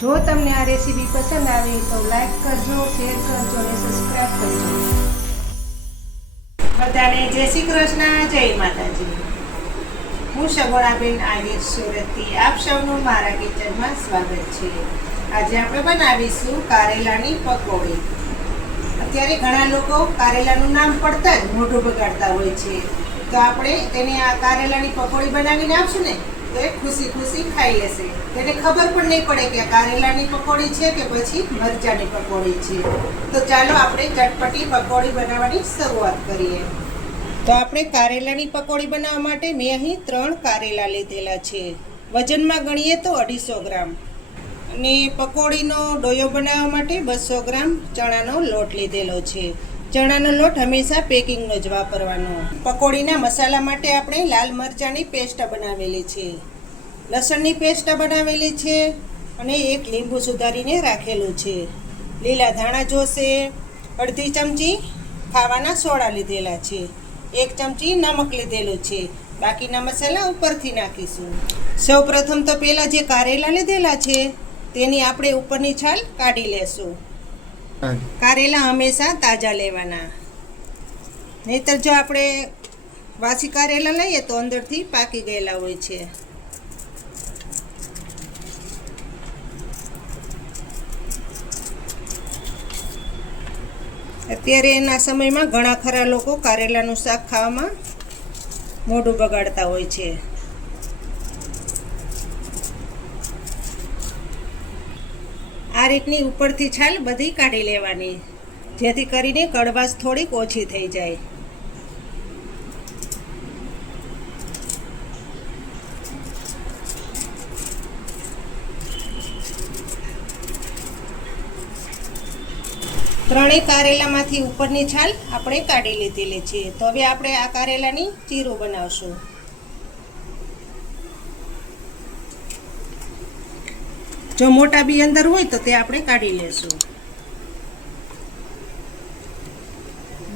જો તમને આ રેસીપી પસંદ આવી તો લાઈક કરજો, શેર કરજો અને સબસ્ક્રાઇબ કરજો. બધાને જય શ્રી કૃષ્ણ, જય માતાજી. હું સગવડાબેન આહિર સુરતથી આપ સૌનું મારા કિચનમાં સ્વાગત છે. આજે આપણે બનાવીશું કારેલાની પકોડી. અત્યારે ઘણા લોકો કારેલાનું નામ પડતા જ મોઢું બગાડતા હોય છે, તો આપણે તેને આ કારેલાની પકોડી બનાવીને આપશું ને તો એ ખુશી ખુશી ખાઈ લેશે. તેને ખબર પણ નહીં પડે કે કારેલાની પકોડી છે કે પછી મરચાંની પકોડી છે. તો ચાલો આપણે ચટપટી પકોડી બનાવવાની શરૂઆત કરીએ. તો આપણે કારેલાની પકોડી બનાવવા માટે મેં અહીં 3 કારેલા લીધેલા છે. વજનમાં ગણીએ તો 250 ગ્રામ. અને પકોડીનો ડોયો બનાવવા માટે 200 ગ્રામ ચણાનો લોટ લીધેલો છે. ચણાનો લોટ હંમેશા પેકિંગનો જ વાપરવાનો. પકોડીના મસાલા માટે આપણે લાલ મરચાંની પેસ્ટ બનાવેલી છે, લસણની પેસ્ટ બનાવેલી છે અને 1 લીંબુ સુધારીને રાખેલું છે. લીલા ધાણા જોશે, અડધી ચમચી ખાવાના સોડા લીધેલા છે, 1 ચમચી નમક લીધેલું છે. બાકીના મસાલા ઉપરથી નાખીશું. સૌ પ્રથમ તો પહેલાં જે કારેલા લીધેલા છે તેની આપણે ઉપરની છાલ કાઢી લેશું. કારેલા હંમેશા તાજા લેવાના, નહીતર જો આપણે વાસી કારેલા લઈએ તો અંદરથી પાકી ગયેલા હોય છે. અત્યારે એના સમયમાં ઘણા ખરા લોકો કારેલાનું શાક ખાવામાં મોઢું બગાડતા હોય છે. આ રીતની ઉપરથી છાલ બધી કાઢી લેવાની, જેથી કરીને કડવાશ થોડીક ઓછી થઈ જાય. ત્રણેય કારેલામાંથી ઉપરની છાલ આપણે કાઢી લીધેલી છે. તો હવે આપણે આ કારેલાની ચીરું બનાવશું. જો મોટા બી અંદર હોય તો તે આપણે કાઢી લેશું.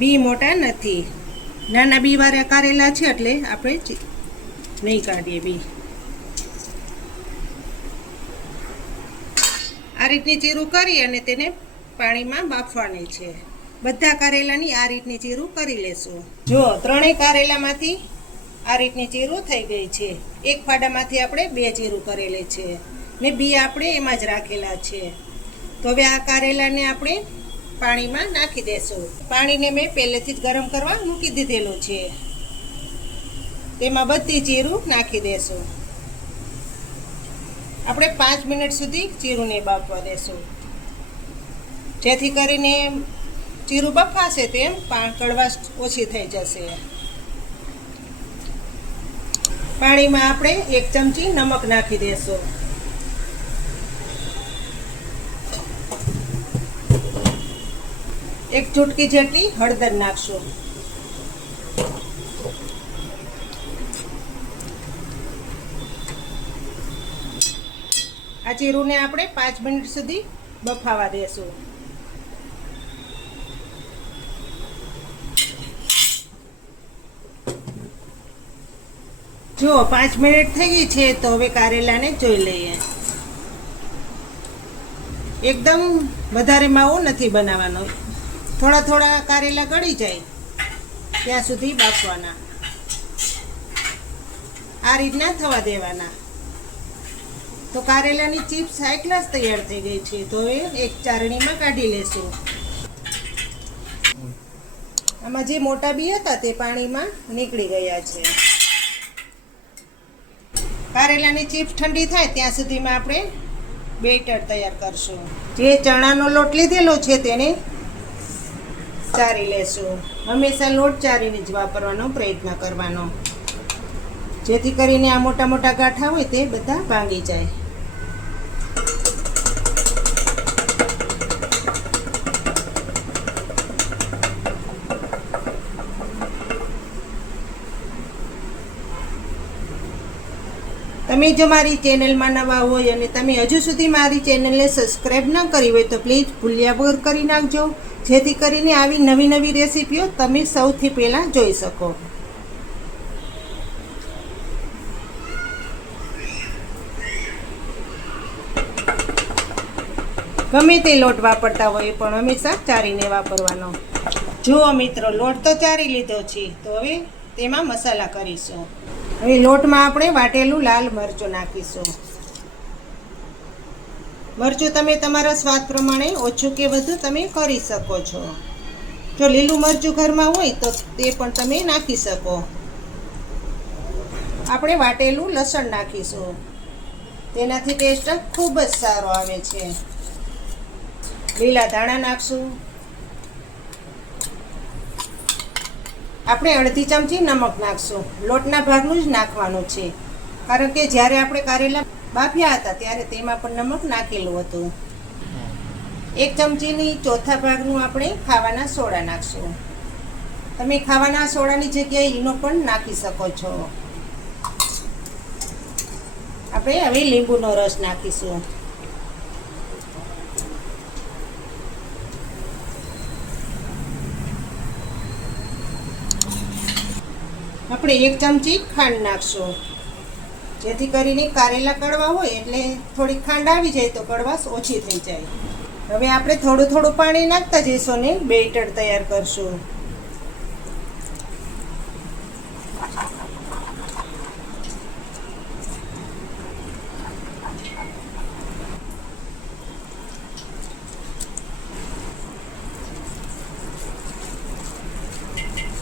બી મોટા નથી, નાના બી વાળા કારેલા છે એટલે આપણે નહીં કાઢીએ બી. આ રીતની ચીરું કરી અને તેને પાણીમાં બાફવાની છે. બધા કારેલાની આ રીતની ચીરું કરી લેશું. જો ત્રણેય કારેલામાંથી આ રીતની ચીરું થઈ ગઈ છે. એક ફાડામાંથી આપણે 2 ચીરું કરેલી છે ને બી આપણે એમાં જ રાખેલા છે. તો હવે આ કારેલાને આપણે પાણીમાં નાખી દેશું. પાણીને મેં પહેલેથી જ ગરમ કરવા મૂકી દીધેલું છે. તેમાં બધી ચીરું નાખી દેશું. આપણે 5 મિનિટ સુધી ચીરુંને બાફવા દેશું, જેથી કરીને ચીરું બફાશે તેમ કડવાશ ઓછી થઈ જશે. પાણીમાં આપણે 1 ચમચી નમક નાખી દેશું. એક ચૂટકી જેટલી હળદર નાખશું. આ ચીરુંને આપણે 5 મિનિટ સુધી બફાવા દેશું. જો 5 મિનિટ થઈ ગઈ છે તો હવે કારેલાને જોઈ લઈએ. એકદમ વધારે માવો નથી બનાવવાનો, થોડા થોડા કારેલા ગળી જાય ત્યાં સુધી બાફવાના. આ રીતના થવા દેવાના. તો કારેલાની ચિપ્સ હાઈ ક્લાસ તૈયાર થઈ ગઈ છે. તો એ એક ચારણીમાં કાઢી લેશું. આમાં જે મોટા બી હતા તે પાણીમાં નીકળી ગયા છે. કારેલાની ચિપ્સ ઠંડી થાય ત્યાં સુધીમાં આપણે બેટર તૈયાર કરશું. જે ચણાનો લોટ લીધેલો છે તેને ચારી લેશું. હંમેશા લોટ ચારીને જ વાપરવાનો પ્રયત્ન કરવાનો, જેથી કરીને આ મોટા મોટા ગાંઠા હોય તે બધા ભાંગી જાય. તમે જો મારી ચેનલમાં નવા હોય અને તમે હજુ સુધી મારી ચેનલને સબસ્ક્રાઈબ ન કરી હોય તો પ્લીઝ ભૂલ્યા વગર કરી નાખજો, જેથી કરીને આવી નવી નવી રેસીપીઓ તમે સૌથી પહેલાં જોઈ શકો. ગમે તે લોટ વાપરતા હોય પણ હંમેશા ચારીને વાપરવાનો. જુઓ મિત્રો, લોટ તો ચારી લીધો છે, તો હવે તેમાં મસાલા કરીશું. હવે લોટમાં આપણે વાટેલું લાલ મરચું નાખીશું. મરચું તમે તમારા સ્વાદ પ્રમાણે ઓછું કે વધુ તમે કરી શકો છો. જો લીલું મરચું ઘરમાં હોય તો તે પણ તમે નાખી શકો. આપણે વાટેલું લસણ નાખીશું, તેનાથી ટેસ્ટ ખૂબ જ સારો આવે છે. લીલા ધાણા નાખશું. આપણે અડધી ચમચી નમક નાખશું. લોટના ભાગનું જ નાખવાનું છે, કારણ કે જ્યારે આપણે કારેલા બાફ્યા હતા ત્યારે તેમાં પણ નમક નાખેલું હતું. 1 ચમચીની ચોથા ભાગનું આપણે ખાવાના સોડા નાખશું. તમે ખાવાના સોડાની જગ્યાએ ઈનો પણ નાખી શકો છો. આપણે હવે લીંબુનો રસ નાખીશું. આપણે 1 ચમચી ખાંડ નાખશું, જેથી કરીને કારેલા કડવા હોય એટલે થોડી ખાંડ આવી જાય તો કડવાશ ઓછી થઈ જાય. હવે આપણે થોડું થોડું પાણી નાખતા જઈશું ને બેટર તૈયાર કરશું.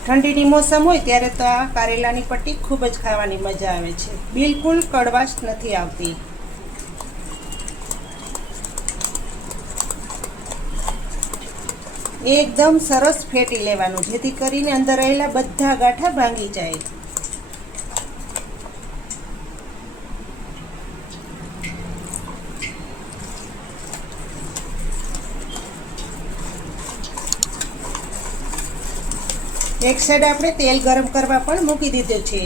ઠંડીની મોસમ હોય ત્યારે તો આ કારેલાની પટ્ટી ખૂબ જ ખાવાની મજા આવે છે. બિલકુલ કડવાશ નથી આવતી. એકદમ સરસ ફેટી લેવાનું, જેથી કરીને અંદર રહેલા બધા ગાંઠા ભાંગી જાય. એક સાઈડ આપણે તેલ ગરમ કરવા પણ મૂકી દીધું છે.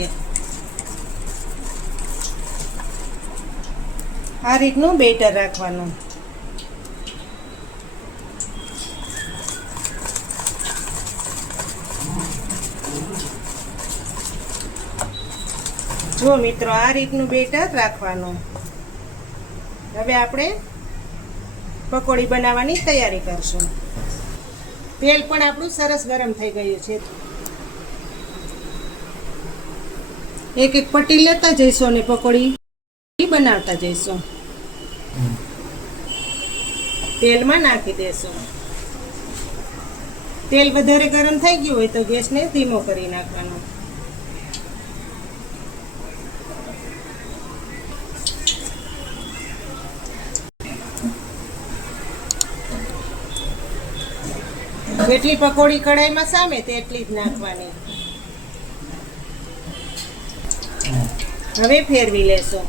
આ રીતનું બેટર રાખવાનું. જો મિત્રો, આ રીતનું બેટર રાખવાનું. હવે આપણે પકોડી બનાવવાની તૈયારી કરશું. તેલ પણ આપણું સરસ ગરમ થઈ ગયું છે. એક એક પટ્ટી લેતા જઈશું અને પકોડી બનાવતા જઈશું. તેલમાં નાખી દેશું. તેલ વધારે ગરમ થઈ ગયું હોય તો ગેસને ધીમો કરી નાખવાનો. જેટલી પકોડી કઢાઈમાં સામે તેટલી જ નાખવાની. હવે ફેરવી લેશો.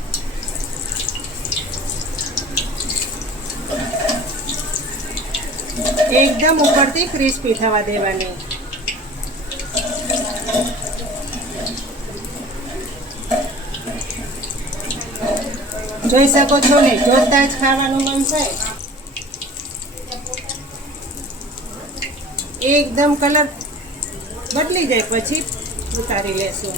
એકદમ ઉપરથી ક્રિસ્પી થવા દેવાની. જોઈ શકો છો ને, જોતા જ ખાવાનું મન થાય. એકદમ કલર બદલી જાય પછી ઉતારી લેશું.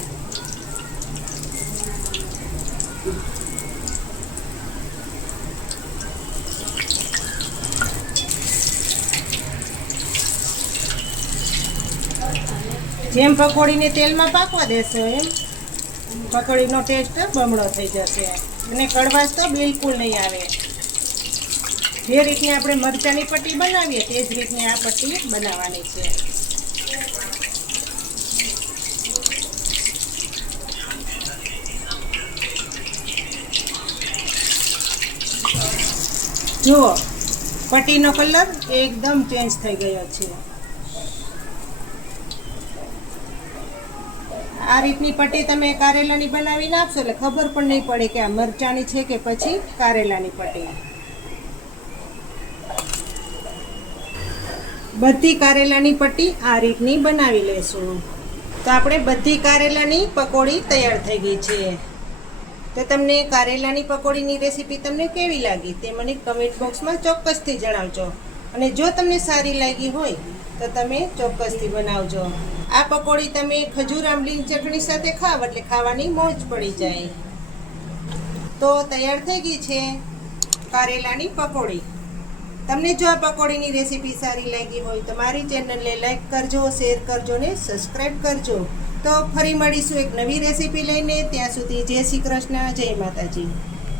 જેમ પકોડીને તેલમાં પાકવા દેશો એમ પકોડીનો ટેસ્ટ બમણો થઈ જશે અને કડવાશ તો બિલકુલ નહીં આવે. જે રીતની આપણે મરચાંની પટ્ટી બનાવીએ તે જ રીતની આ પટ્ટી બનાવવાની છે. જુઓ, પટ્ટીનો કલર એકદમ ચેન્જ થઈ ગયો છે. આ રીતની પટ્ટી તમે કારેલાની બનાવી નાખશો એટલે ખબર પણ નહીં પડે કે આ મરચાંની છે કે પછી કારેલાની પટ્ટી. બધી કારેલાની પટ્ટી આ રીતની બનાવી લેશું. તો આપણે બધી કારેલાની પકોડી તૈયાર થઈ ગઈ છે. તો તમને કારેલાની પકોડીની રેસીપી તમને કેવી લાગી તે મને કમેન્ટ બોક્સમાં ચોક્કસથી જણાવજો. અને જો તમને સારી લાગી હોય તો તમે ચોક્કસથી બનાવજો. આ પકોડી તમે ખજૂર આંબલીની ચટણી સાથે ખાવ એટલે ખાવાની મોજ પડી જાય. તો તૈયાર થઈ ગઈ છે કારેલાની પકોડી. તમને જો આ પકોડીની રેસીપી સારી લાગી હોય તો મારી ચેનલને લાઈક કરજો, શેર કરજો ને સબસ્ક્રાઈબ કરજો. તો ફરી મળીશું એક નવી રેસીપી લઈને. ત્યાં સુધી જય શ્રી કૃષ્ણ, જય માતાજી.